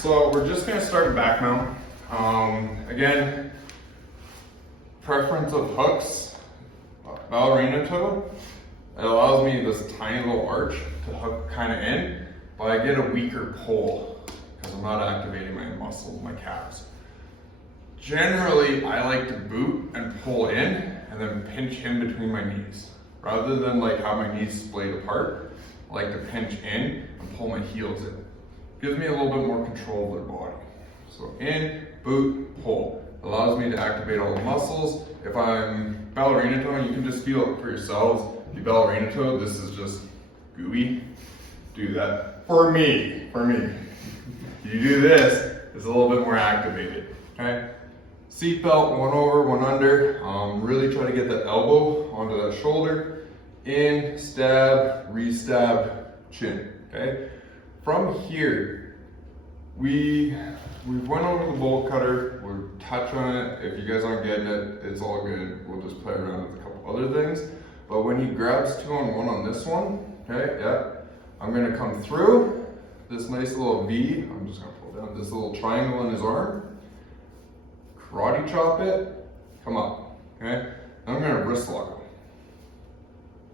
So we're just gonna start back mount. Again, preference of hooks, ballerina toe. It allows me this tiny little arch to hook kind of in, but I get a weaker pull because I'm not activating my muscles, my calves. Generally, I like to boot and pull in and then pinch in between my knees. Rather than like have my knees splayed apart, I like to pinch in and pull my heels in. Gives me a little bit more control of their body. So in, boot, pull. Allows me to activate all the muscles. If I'm ballerina toe, you can just feel it for yourselves. If you ballerina toe, this is just gooey. Do that for me. You do this, it's a little bit more activated, okay? Seat belt, one over, one under. Really try to get that elbow onto that shoulder. In, stab, re-stab, chin, okay? From here, we went over the bolt cutter. We'll touch on it. If you guys aren't getting it, it's all good. We'll just play around with a couple other things. But when he grabs 2-on-1 on this one, okay, yeah, I'm gonna come through this nice little V. I'm just gonna pull down this little triangle in his arm. Karate chop it, come up, okay? Then I'm gonna wrist lock him.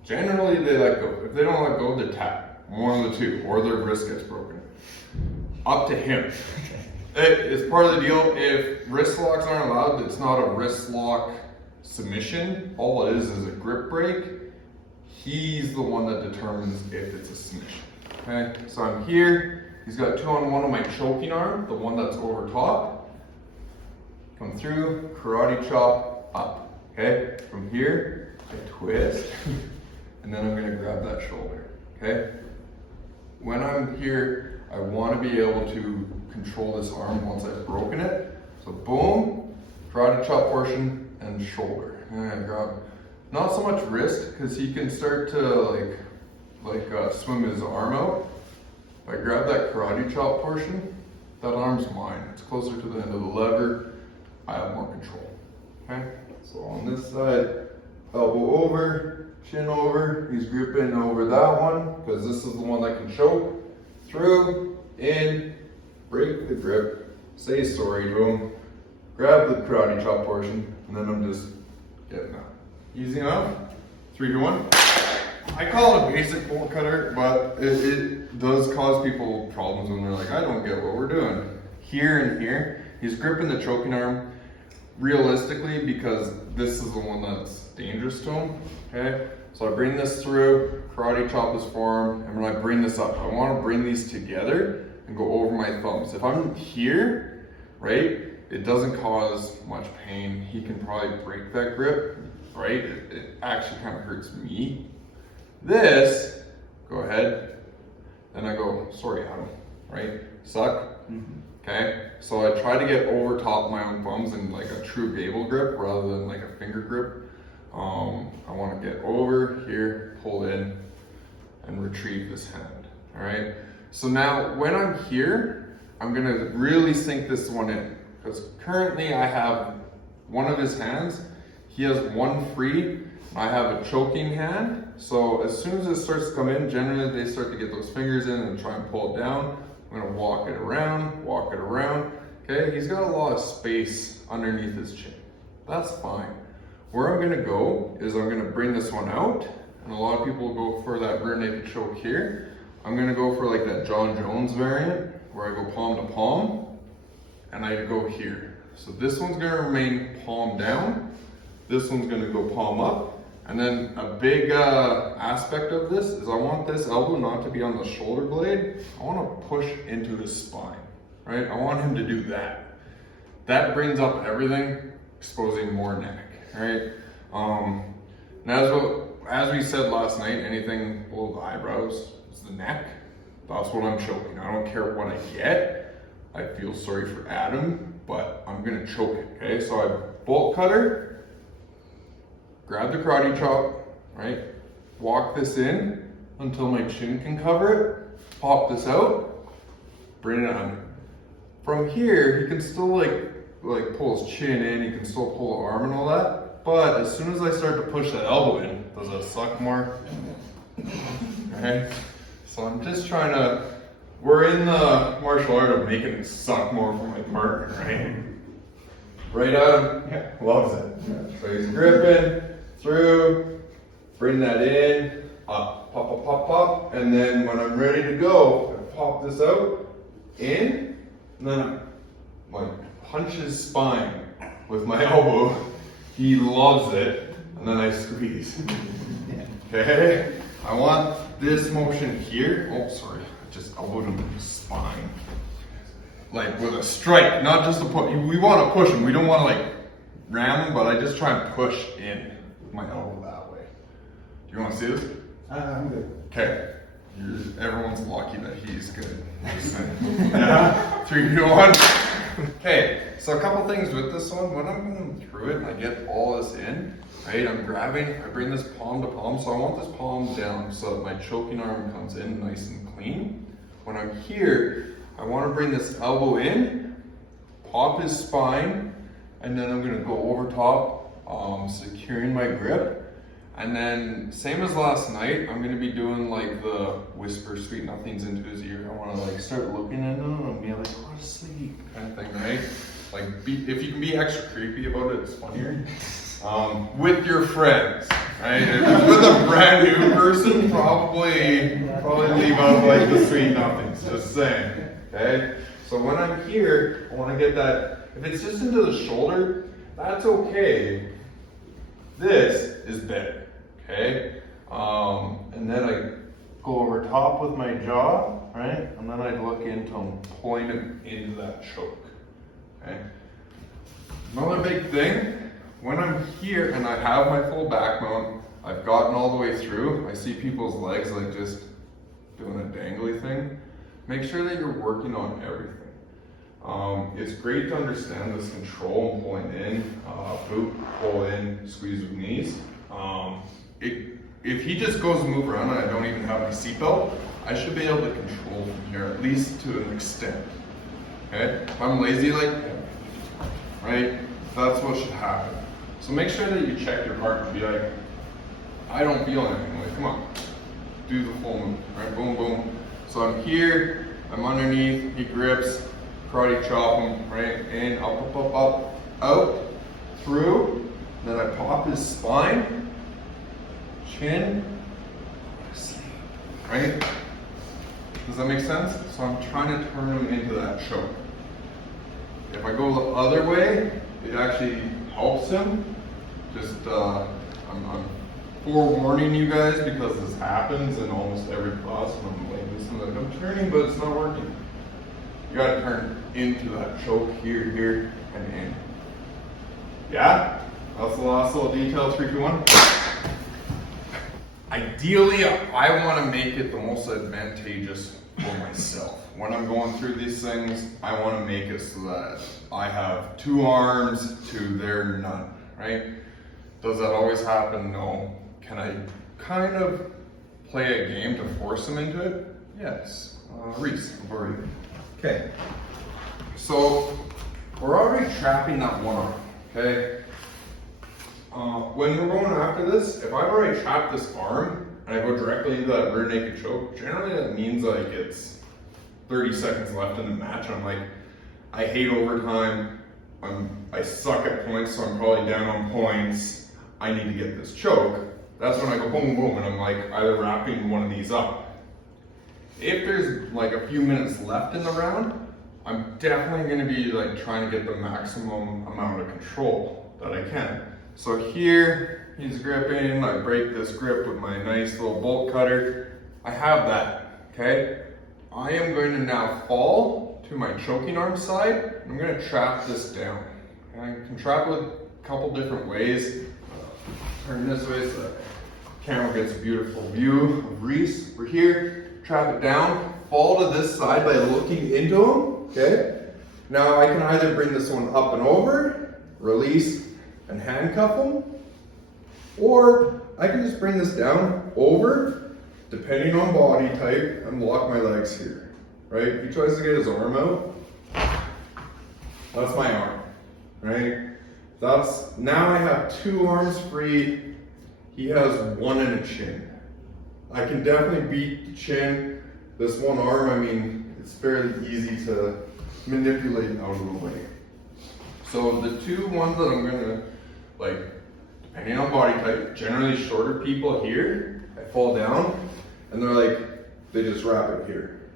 Generally, they let go. If they don't let go, they tap. One of the two, or their wrist gets broken. Up to him. It's part of the deal. If wrist locks aren't allowed, it's not a wrist lock submission. All it is a grip break. He's the one that determines if it's a submission. Okay, so I'm here. He's got 2-on-1 on my choking arm, the one that's over top. Come through, karate chop, up. Okay, from here, I twist, and then I'm gonna grab that shoulder. Okay. When I'm here, I want to be able to control this arm once I've broken it. So boom, karate chop portion and shoulder. And I grab not so much wrist because he can start to swim his arm out. If I grab that karate chop portion, that arm's mine. It's closer to the end of the lever. I have more control. Okay. So on this side, elbow over. Chin over, he's gripping over that one because this is the one that can choke. Through, in, break the grip, say sorry to him, grab the karate chop portion, and then I'm just getting out. Easy enough? 3, 2, 1. I call it a basic bolt cutter, but it does cause people problems when they're like, I don't get what we're doing. Here and here, he's gripping the choking arm realistically because this is the one that's dangerous to him. Okay, so I bring this through, karate chop his forearm, and when I bring this up, I want to bring these together and go over my thumbs. If I'm here, right, it doesn't cause much pain. He can probably break that grip, right? It actually kind of hurts me. This, go ahead, then I go, sorry, Adam, right? Suck. Okay, so I try to get over top my own thumbs in like a true gable grip rather than like a finger grip. I want to get over here, pull in, and retrieve this hand. All right. So now when I'm here, I'm gonna really sink this one in because currently I have one of his hands. He has one free. I have a choking hand. So as soon as it starts to come in, generally they start to get those fingers in and try and pull it down. I'm gonna walk it around. Okay, he's got a lot of space underneath his chin. That's fine. Where I'm gonna go is I'm gonna bring this one out, and a lot of people go for that rear naked choke here. I'm gonna go for like that John Jones variant, where I go palm to palm, and I go here. So this one's gonna remain palm down, this one's gonna go palm up, and then a big aspect of this is I want this elbow not to be on the shoulder blade. I wanna push into his spine, right? I want him to do that. That brings up everything, exposing more neck. Right. Now, as we said last night, anything below the eyebrows is the neck. That's what I'm choking. I don't care what I get. I feel sorry for Adam, but I'm gonna choke it. Okay, so I bolt cutter, grab the karate chop, right? Walk this in until my chin can cover it. Pop this out, bring it under. From here, he can still like pull his chin in. He can still pull the arm and all that. But as soon as I start to push that elbow in, does that suck more? Okay. So I'm just trying to we're in the martial art of making it suck more for my partner, right? Right, Adam? Yeah. Loves it. Yeah. So he's gripping through, bring that in, up, pop, pop, pop, pop, and then when I'm ready to go, I pop this out, in, and then I like punch his spine with my elbow. He loves it, and then I squeeze. Okay? I want this motion here. Oh, sorry. I just elbowed him in the spine. Like with a strike, not just a push. We want to push him. We don't want to like ram him, but I just try and push in with my elbow that way. Do you want to see this? I'm good. Okay. Everyone's lucky that he's good. Yeah. 3, 2, 1. Okay. So a couple things with this one. When I'm going through it and I get all this in, right? I'm grabbing. I bring this palm to palm. So I want this palm down so that my choking arm comes in nice and clean. When I'm here, I want to bring this elbow in, pop his spine, and then I'm going to go over top, securing my grip. And then, same as last night, I'm going to be doing like the whisper sweet nothings into his ear. I want to like start looking at him and be like, go to sleep, kind of thing, right? Like, if you can be extra creepy about it, it's funnier. With your friends, right? If it's with a brand new person, probably leave out like the sweet nothings, just saying. Okay, so when I'm here, I want to get that. If it's just into the shoulder, that's okay. This is better. Okay, and then I go over top with my jaw, right? And then I look into him, pulling him into that choke. Okay. Another big thing, when I'm here and I have my full back mount, I've gotten all the way through. I see people's legs like just doing a dangly thing. Make sure that you're working on everything. It's great to understand this control and pulling in, boot, pull in, squeeze with knees. If he just goes and move around and I don't even have my seatbelt, I should be able to control from here, at least to an extent. Okay? If I'm lazy like that, right, that's what should happen. So make sure that you check your heart and be like, I don't feel anything. Like, come on, do the full move, right? Boom, boom. So I'm here, I'm underneath, he grips, karate chop him, right? In, up, up, up, up, out, through. Then I pop his spine, chin, sleep, right? Does that make sense? So I'm trying to turn him into that choke. If I go the other way, it actually helps him. Just, I'm forewarning you guys because this happens in almost every class when I'm like this and like I'm turning but it's not working. You gotta turn into that choke here, here, and in. Yeah? That's the last little detail, 3, 2, 1. Ideally, I want to make it the most advantageous for myself. When I'm going through these things, I want to make it so that I have 2 arms to their none, right? Does that always happen? No. Can I kind of play a game to force them into it? Yes. Reese, over you. Okay. So we're already trapping that one arm, okay? When we're going after this, if I've already trapped this arm and I go directly into that rear naked choke, generally that means like it's 30 seconds left in the match. I'm like, I hate overtime. I suck at points, so I'm probably down on points. I need to get this choke. That's when I go boom, boom, and I'm like either wrapping one of these up. If there's like a few minutes left in the round, I'm definitely going to be like trying to get the maximum amount of control that I can. So here, he's gripping, I break this grip with my nice little bolt cutter. I have that, okay? I am going to now fall to my choking arm side. I'm going to trap this down. I can trap it a couple different ways. Turn this way so the camera gets a beautiful view of Reese. We're here, trap it down, fall to this side by looking into him, okay? Now I can either bring this one up and over, release, and handcuff him, or I can just bring this down over, depending on body type, and lock my legs here, right? He tries to get his arm out, that's my arm, right? Now I have 2 arms free, he has 1 in a chin. I can definitely beat the chin. This one arm, I mean, it's fairly easy to manipulate out of the way. So the two ones that I'm gonna, like, depending on body type, generally shorter people here, I fall down and they're like, they just wrap it here,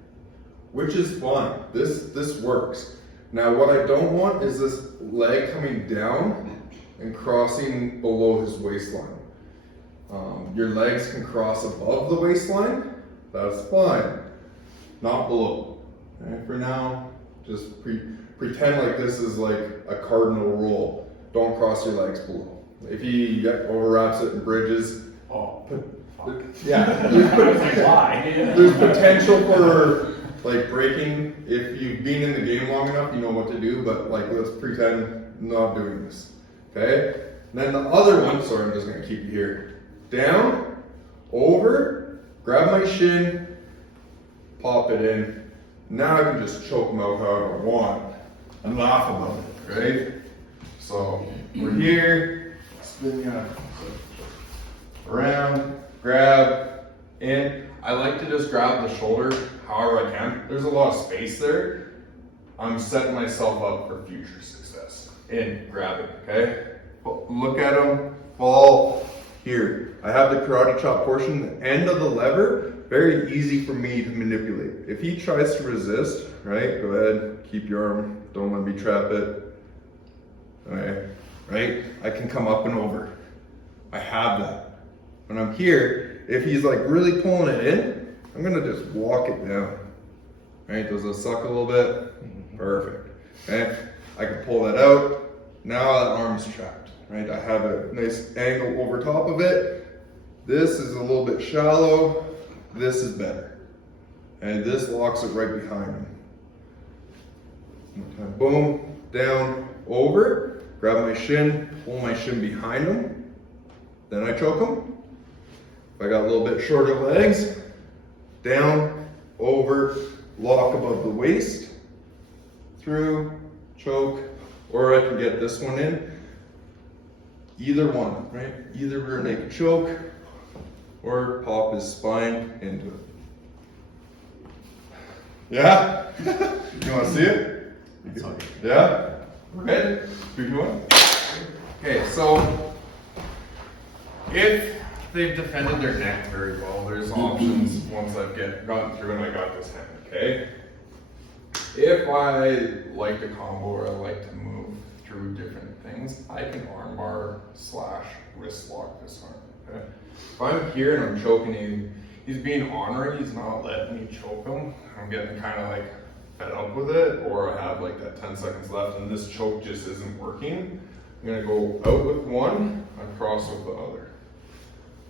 which is fine. This works. Now what I don't want is this leg coming down and crossing below his waistline. Your legs can cross above the waistline, that's fine, not below. Okay, for now, just pretend like this is like a cardinal rule. Don't cross your legs below. If he overwraps it and bridges, there's potential for like breaking. If you've been in the game long enough, you know what to do, but like let's pretend not doing this. Okay? And then the other one, sorry, I'm just gonna keep you here. Down, over, grab my shin, pop it in. Now I can just choke him out however I want and laugh about it, right? So we're here, spin you around, grab, in. I like to just grab the shoulder however I can. There's a lot of space there. I'm setting myself up for future success. In, grab it, okay? Look at him, fall here. I have the karate chop portion, the end of the lever, very easy for me to manipulate. If he tries to resist, right, go ahead, keep your arm, don't let me trap it. Okay, right? I can come up and over. I have that. When I'm here, if he's like really pulling it in, I'm gonna just walk it down. Right, does it suck a little bit? Perfect. Okay, I can pull that out. Now that arm's trapped, right? I have a nice angle over top of it. This is a little bit shallow. This is better. And this locks it right behind him. Okay, boom, down, over, grab my shin, pull my shin behind him. Then I choke him. If I got a little bit shorter legs, down, over, lock above the waist, through, choke, or I can get this one in. Either one, right? Either rear naked choke or pop his spine into it. Yeah? You want to see it? Yeah? We're good? 3, 2, 1. Okay, so if they've defended their neck very well, there's options once I've gotten through and I got this hand, okay? If I like to combo or I like to move through different things, I can armbar / wrist lock this arm, okay? If I'm here and I'm choking him, he's being honoring, he's not letting me choke him. I'm getting kind of like fed up with it, or I have like that 10 seconds left and this choke just isn't working. I'm gonna go out with one and cross with the other.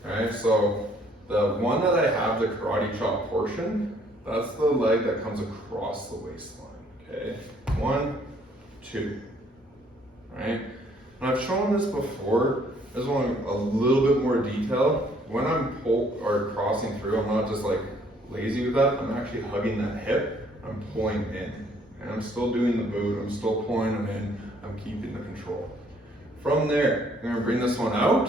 Okay, so the one that I have the karate chop portion, that's the leg that comes across the waistline. Okay, 1, 2. Right? And I've shown this before. I just want a little bit more detail. When I'm crossing through, I'm not just like lazy with that. I'm actually hugging that hip. I'm pulling in. And I'm still doing the boot. I'm still pulling them in. I'm keeping the control. From there, I'm gonna bring this one out,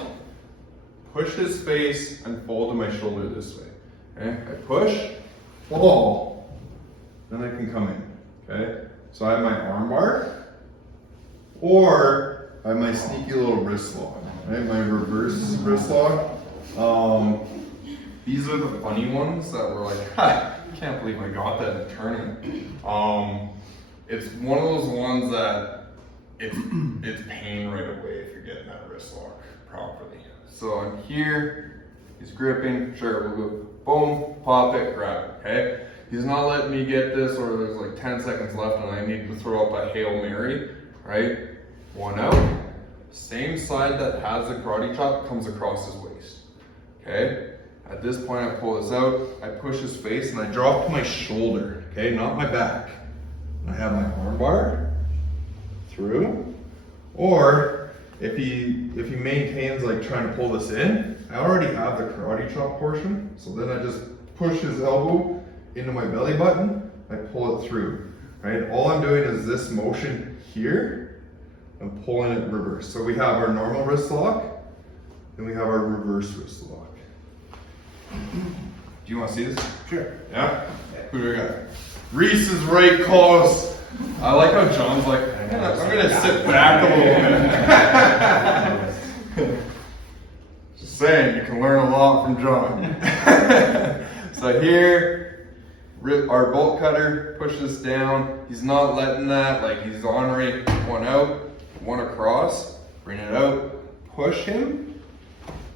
push his face, and fold to my shoulder this way. Okay? I push, fall, then I can come in. Okay? So I have my arm bar, or I have my sneaky little wrist lock. Right? My reverse wrist lock. These are the funny ones that were like, I can't believe I got that in a tournament. It's one of those ones that it's pain right away if you're getting that wrist lock properly. So I'm here, he's gripping, sure, we'll go boom, pop it, grab it, okay? He's not letting me get this, or there's like 10 seconds left and I need to throw up a Hail Mary, right? One out. Same side that has the karate chop comes across his waist, okay? At this point I pull this out, I push his face and I drop to my shoulder, okay? Not my back. I have my arm bar through, or if he maintains like trying to pull this in, I already have the karate chop portion, so then I just push his elbow into my belly button, I pull it through, right? All I'm doing is this motion here, I'm pulling it reverse. So we have our normal wrist lock, and we have our reverse wrist lock. Do you want to see this? Sure. Yeah? Who do we got? Reese is right close. I like how John's like, I'm gonna sit back a little bit. Just saying, you can learn a lot from John. So here, our bolt cutter pushes down. He's not letting that, like he's honoring one out, one across, bring it out, push him.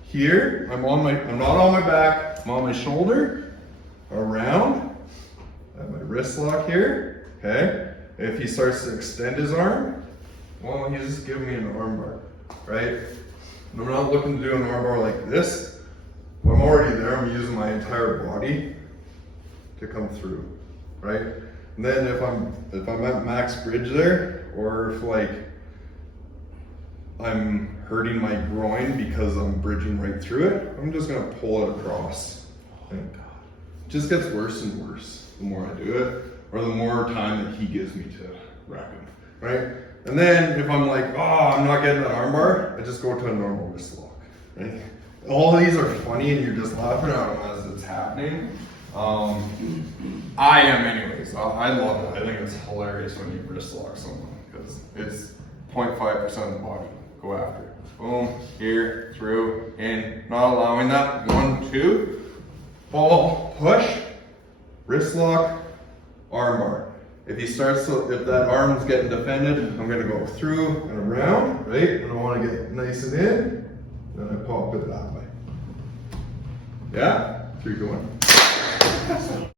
Here, I'm not on my back, I'm on my shoulder, around. I have my wrist lock here, okay? If he starts to extend his arm, well, he's just giving me an armbar, right? I'm not looking to do an armbar like this. I'm already there, I'm using my entire body to come through, right? And then if I'm at max bridge there, or if like I'm hurting my groin because I'm bridging right through it, I'm just gonna pull it across. And it just gets worse and worse the more I do it, or the more time that he gives me to rack him, right? And then if I'm like, oh, I'm not getting that armbar, I just go to a normal wrist lock, right? All of these are funny and you're just laughing at them as it's happening. I am anyways. I love it. I think it's hilarious when you wrist lock someone because it's 0.5% of the body. Go after it. Boom, here, through, in, not allowing that. 1, 2, ball, push, wrist lock, armbar. If that arm's getting defended, I'm gonna go through and around, right? And I wanna get nice and in, then I pop it that way. Yeah? 3, 2, 1.